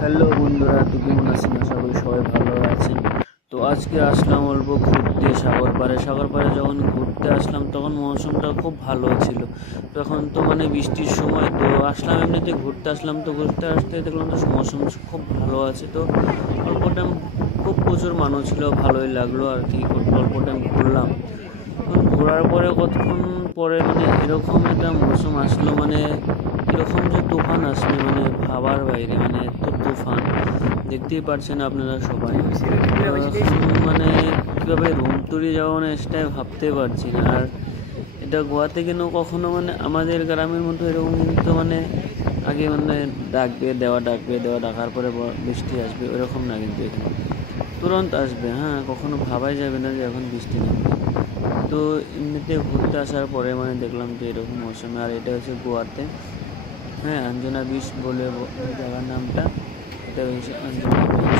Hello বন্ধুরা, তো কেমন আছেন? আশা করি সবাই ভালো আছেন। তো আজকে আসলাম অল্প ঘুরতে সাগর পাড়ে যখন ঘুরতে আসলাম তখন মৌসুমটা খুব ভালো ছিল। তো এখন তো মানে বৃষ্টির সময়, তো আসলাম এমনিতে ঘুরতে আসলাম, তো ঘুরতে আসতে দেখলাম তো মৌসুম খুব ভালো আছে। তো অল্প টাইম খুব প্রচুর মানুষ ছিল, ভালোই লাগলো আর কি। অল্প টাইম ঘুরলাম, ঘোরার পরে কতক্ষণ পরে মানে এরকম একটা মৌসুম আসলো, মানে এরকম যে তুফান আসবে মানে ভাবার বাইরে, মানে এত তুফান দেখতেই পারছেন আপনারা সবাই। মানে কীভাবে রুম তুলে যাবো মানে সেটাই ভাবতে পারছি না। আর এটা গোয়াতে গেলেও কখনো মানে আমাদের গ্রামের মতো এরকম কিন্তু মানে আগে মানে ডাকার পরে বৃষ্টি আসবে ওরকম না, কিন্তু এখানে তুরন্ত আসবে। হ্যাঁ, কখনো ভাবাই যাবে না যে এখন বৃষ্টি নামবে। তো এমনিতে ঘুরতে আসার পরে মানে দেখলাম যে এরকম মৌসুমে, আর এটা হচ্ছে গোয়াতে। হ্যাঁ, আঞ্জনা বিচ বলে জায়গার নামটা, এটা হচ্ছে আঞ্জনা বিচ।